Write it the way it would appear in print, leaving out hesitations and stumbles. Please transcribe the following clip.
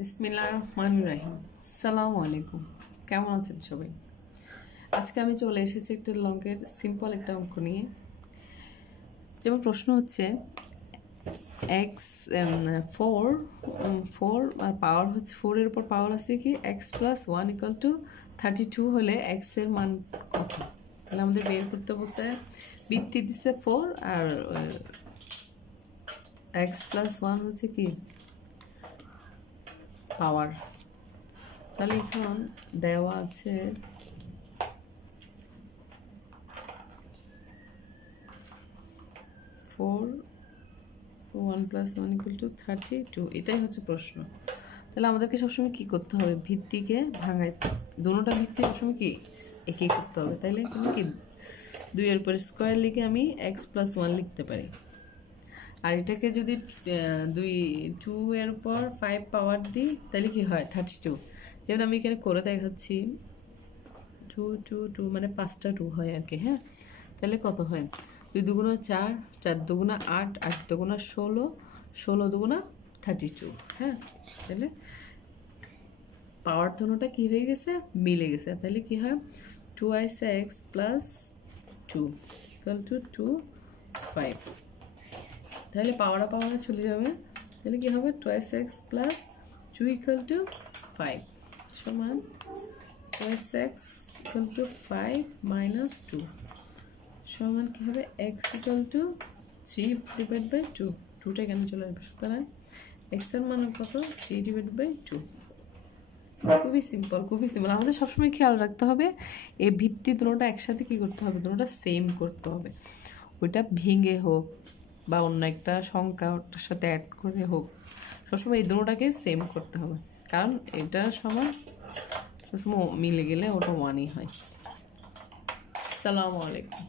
বিসমিল্লাহির রহমানির রহিম। আসসালামু আলাইকুম, কেমন আছেন সবাই? আজকে আমি চলে এসেছি একটা লঙ্কের সিম্পল একটা অঙ্ক নিয়ে। যেমন প্রশ্ন হচ্ছে এক্স 4 আর পাওয়ার হচ্ছে 4 এর উপর পাওয়ার আছে কি এক্স প্লাস 1 ইকুয়াল টু 32 হলে এক্স এর মান কত? তাহলে আমাদের বের করতে বলছে, ভিত্তি দিচ্ছে 4 আর এক্স প্লাস 1 হচ্ছে কি পাওয়ার। তাহলে এখন দেওয়া আছে 4 1 + 1 = 32, এটাই হচ্ছে প্রশ্ন। তাহলে আমাদেরকে সবসময় কি করতে হবে? ভিত্তিকে ভাঙাইতে, দুটোটা ভিত্তি সবসময় কি একই করতে হবে। তাইলে এখানে কি 2 এর উপর স্কোয়ার লিখে আমি x + 1 লিখতে পারি। আর এটাকে যদি 2 এর উপর 5 পাওয়ার দিই তাহলে কি হয় 32। যেমন আমি এখানে করে দেখাচ্ছি 2 2 2 মানে 5টা 2 হয় আর কি। হ্যাঁ, তাহলে কত হয়? 2 দুগুণা 4, 4 দুগুণা 8, 8 দুগুণা 16, 16 দুগুণা 32। হ্যাঁ, তাহলে পাওয়ার ধনুটা কি হয়ে গেছে? মিলে গেছে। তাহলে কি হয় 2x + 2 = 2 5। তাহলে পাওয়ারা চলে যাবে। তাহলে কি হবে 2x + 2 = 5 সমান 2x = 5 - 2 সমান কি হবে x = 3/2। 2টা কেন চলে আসবে? সুতরাং x এর মান কত? 3/2। খুবই সিম্পল, খুবই সিম্পল। আমাদের সবসময় খেয়াল রাখতে হবে এই ভিত্তি দুটোটা একসাথে কি করতে হবে, দুটোটা সেম করতে হবে। ওইটা ভেঙে হোক বা অন্য একটা সংখ্যা ওটার সাথে অ্যাড করে হোক, সবসময় এই দুটোটাকে সেম করতে হবে। কারণ এটার সমান সবসময় মিলে গেলে ওটা 1ই হয়। আসসালামু আলাইকুম।